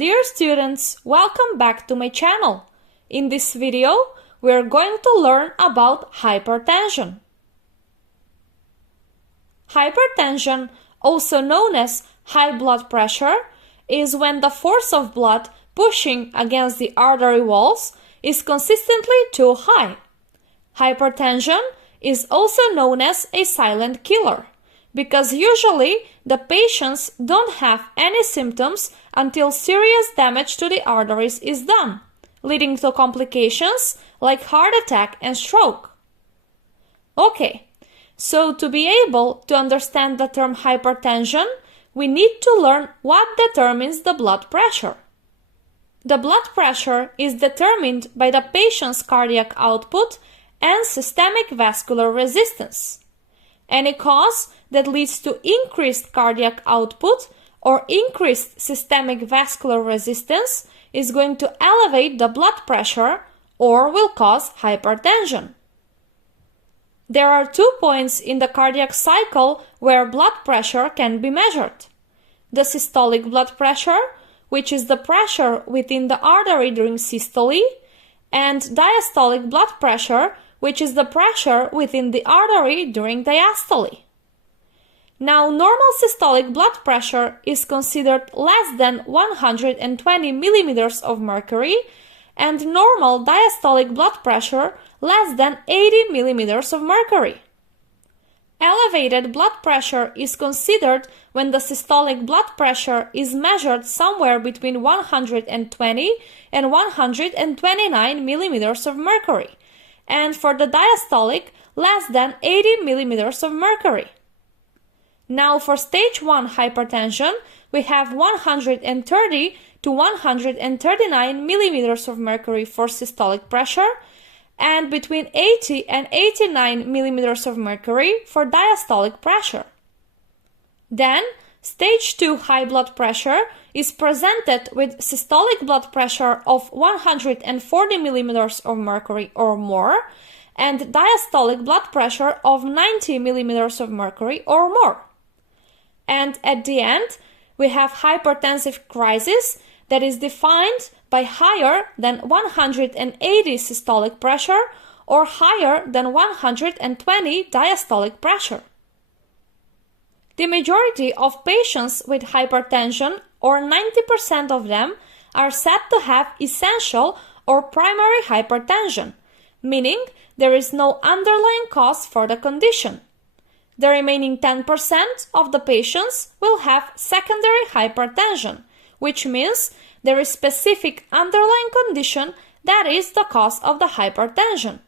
Dear students, welcome back to my channel. In this video, we are going to learn about hypertension. Hypertension, also known as high blood pressure, is when the force of blood pushing against the artery walls is consistently too high. Hypertension is also known as a silent killer, because usually the patients don't have any symptoms until serious damage to the arteries is done, leading to complications like heart attack and stroke. Okay, so to be able to understand the term hypertension, we need to learn what determines the blood pressure. The blood pressure is determined by the patient's cardiac output and systemic vascular resistance. Any cause that leads to increased cardiac output or increased systemic vascular resistance is going to elevate the blood pressure or will cause hypertension. There are 2 points in the cardiac cycle where blood pressure can be measured. The systolic blood pressure, which is the pressure within the artery during systole, and diastolic blood pressure, which is the pressure within the artery during diastole. Now, normal systolic blood pressure is considered less than 120 millimeters of mercury, and normal diastolic blood pressure less than 80 millimeters of mercury. Elevated blood pressure is considered when the systolic blood pressure is measured somewhere between 120 and 129 millimeters of mercury, and for the diastolic, less than 80 millimeters of mercury. Now for stage 1 hypertension, we have 130 to 139 millimeters of mercury for systolic pressure and between 80 and 89 millimeters of mercury for diastolic pressure. Then, stage 2 high blood pressure is presented with systolic blood pressure of 140 millimeters of mercury or more and diastolic blood pressure of 90 millimeters of mercury or more. And at the end, we have hypertensive crisis that is defined by higher than 180 systolic pressure or higher than 120 diastolic pressure. The majority of patients with hypertension, or 90% of them, are said to have essential or primary hypertension, meaning there is no underlying cause for the condition. The remaining 10% of the patients will have secondary hypertension, which means there is specific underlying condition that is the cause of the hypertension.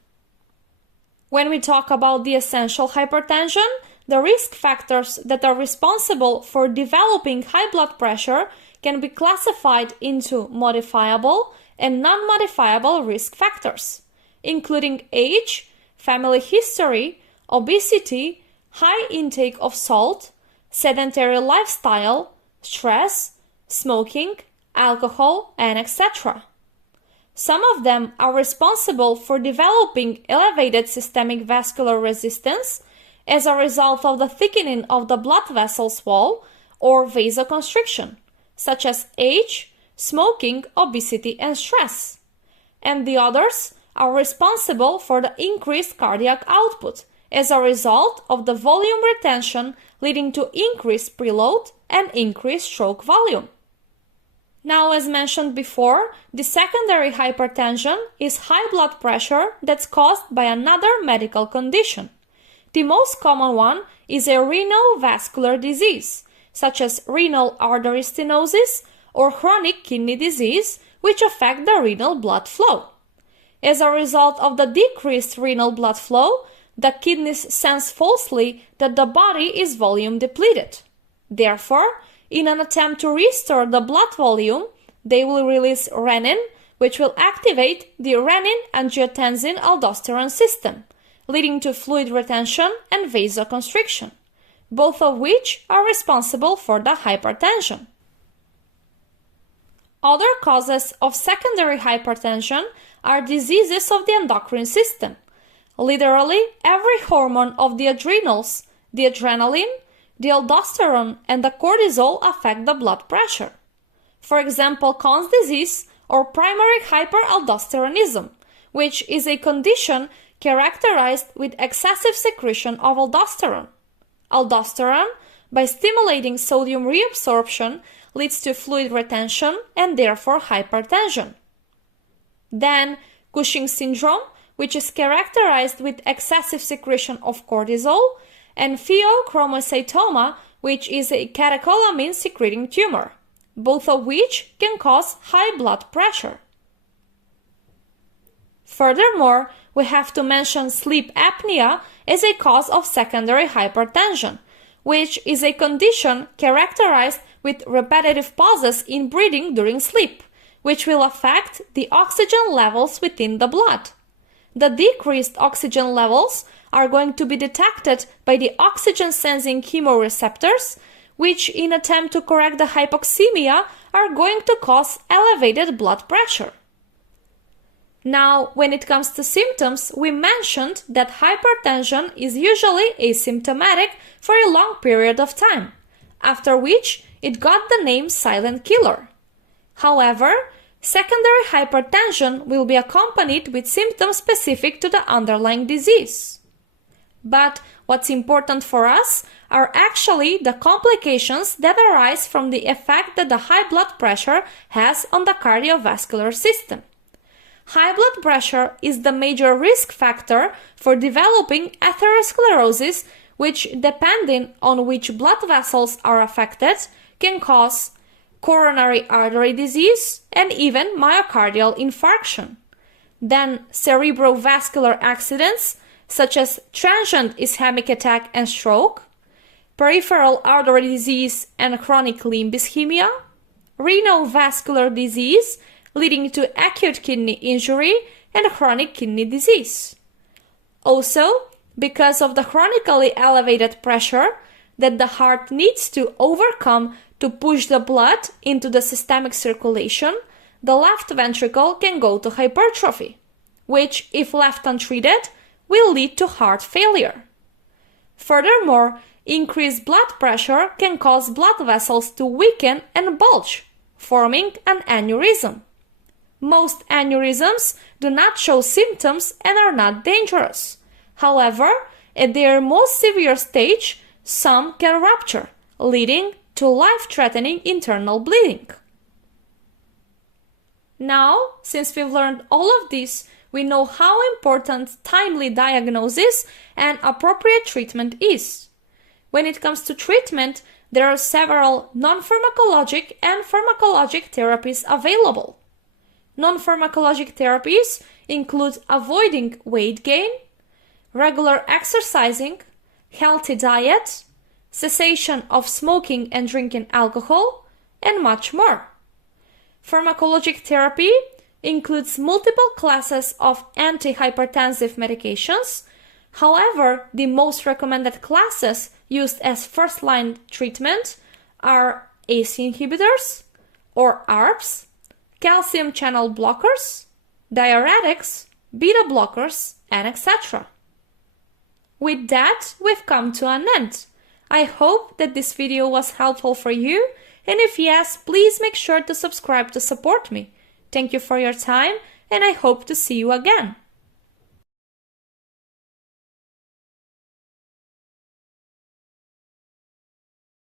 When we talk about the essential hypertension, the risk factors that are responsible for developing high blood pressure can be classified into modifiable and non-modifiable risk factors, including age, family history, obesity, high intake of salt, sedentary lifestyle, stress, smoking, alcohol, and etc. Some of them are responsible for developing elevated systemic vascular resistance as a result of the thickening of the blood vessels wall or vasoconstriction, such as age, smoking, obesity, and stress. And the others are responsible for the increased cardiac output as a result of the volume retention leading to increased preload and increased stroke volume. Now, as mentioned before, the secondary hypertension is high blood pressure that's caused by another medical condition. The most common one is a renal vascular disease, such as renal artery stenosis or chronic kidney disease, which affect the renal blood flow. As a result of the decreased renal blood flow, the kidneys sense falsely that the body is volume depleted. Therefore, in an attempt to restore the blood volume, they will release renin, which will activate the renin-angiotensin-aldosterone system, leading to fluid retention and vasoconstriction, both of which are responsible for the hypertension. Other causes of secondary hypertension are diseases of the endocrine system. Literally, every hormone of the adrenals, the adrenaline, the aldosterone, and the cortisol affect the blood pressure. for example Crohn's disease or primary hyperaldosteronism, which is a condition characterized with excessive secretion of aldosterone. Aldosterone, by stimulating sodium reabsorption, leads to fluid retention and therefore hypertension. Then Cushing's syndrome, which is characterized with excessive secretion of cortisol, and pheochromocytoma, which is a catecholamine-secreting tumor, both of which can cause high blood pressure. Furthermore, we have to mention sleep apnea as a cause of secondary hypertension, which is a condition characterized with repetitive pauses in breathing during sleep, which will affect the oxygen levels within the blood. The decreased oxygen levels are going to be detected by the oxygen-sensing chemoreceptors, which, in attempt to correct the hypoxemia, are going to cause elevated blood pressure. Now, when it comes to symptoms, we mentioned that hypertension is usually asymptomatic for a long period of time, after which it got the name silent killer. However, secondary hypertension will be accompanied with symptoms specific to the underlying disease. But what's important for us are actually the complications that arise from the effect that the high blood pressure has on the cardiovascular system. High blood pressure is the major risk factor for developing atherosclerosis, which, depending on which blood vessels are affected, can cause coronary artery disease and even myocardial infarction. Then cerebrovascular accidents such as transient ischemic attack and stroke, peripheral artery disease and chronic limb ischemia, renal vascular disease leading to acute kidney injury and chronic kidney disease. Also, because of the chronically elevated pressure that the heart needs to overcome to push the blood into the systemic circulation, the left ventricle can go to hypertrophy, which, if left untreated, will lead to heart failure. Furthermore, increased blood pressure can cause blood vessels to weaken and bulge, forming an aneurysm. Most aneurysms do not show symptoms and are not dangerous. However, at their most severe stage, some can rupture, leading to life-threatening internal bleeding. Now, since we've learned all of this, we know how important timely diagnosis and appropriate treatment is. When it comes to treatment, there are several non-pharmacologic and pharmacologic therapies available. Non-pharmacologic therapies include avoiding weight gain, regular exercising, healthy diet, cessation of smoking and drinking alcohol, and much more. Pharmacologic therapy includes multiple classes of antihypertensive medications. However, the most recommended classes used as first-line treatment are ACE inhibitors or ARBs, calcium channel blockers, diuretics, beta blockers, and etc. With that, we've come to an end. I hope that this video was helpful for you, and if yes, please make sure to subscribe to support me. Thank you for your time, and I hope to see you again.